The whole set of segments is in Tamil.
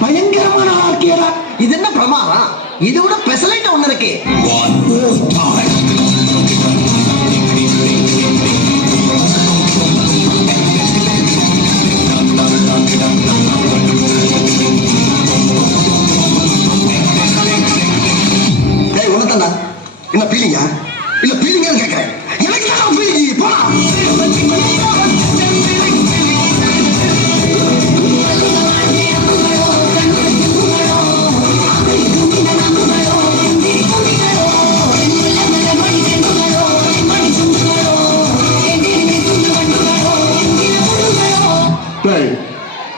பயங்கரமான ஆர்கியரா இது என்ன பிரமாதம் இது விட ஸ்பெஷலைட் ஒண்ணு இருக்கு டேய் உனதானா என்ன ஃபீலிங்கா இல்ல ஃபீலிங்கான்னு கேக்குறேன் எனக்கு தான் ஃபீலிங் போடா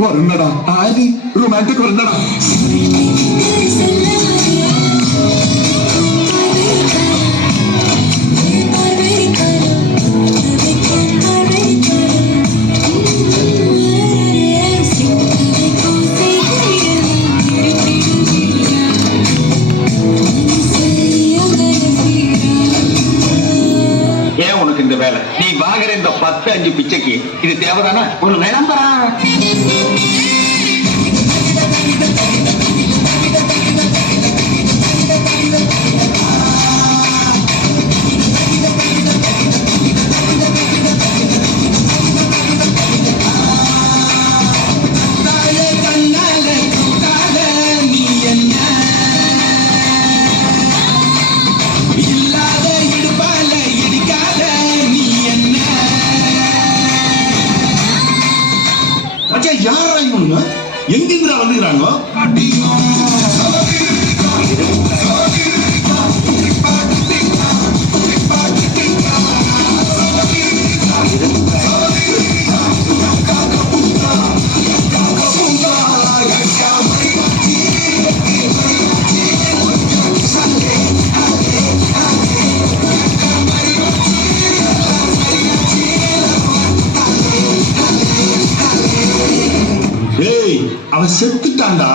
வருணடா ஆதி ரொமான்டிக் வருணடா ஏன் உனக்கு இந்த வேலை நீ வாங்குற இந்த 10-5 பிச்சைக்கு இது தேவைதானா ஒரு விளம்பரம் யாரா இவங்க எங்கிருந்தா வந்துக்கிறாங்க அவன் செத்துட்டான்டா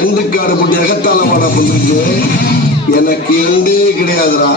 எந்துக்காடு போட்டு எகத்தால வாடா பண்றது எனக்கு எந்தே கிடையாதுடா.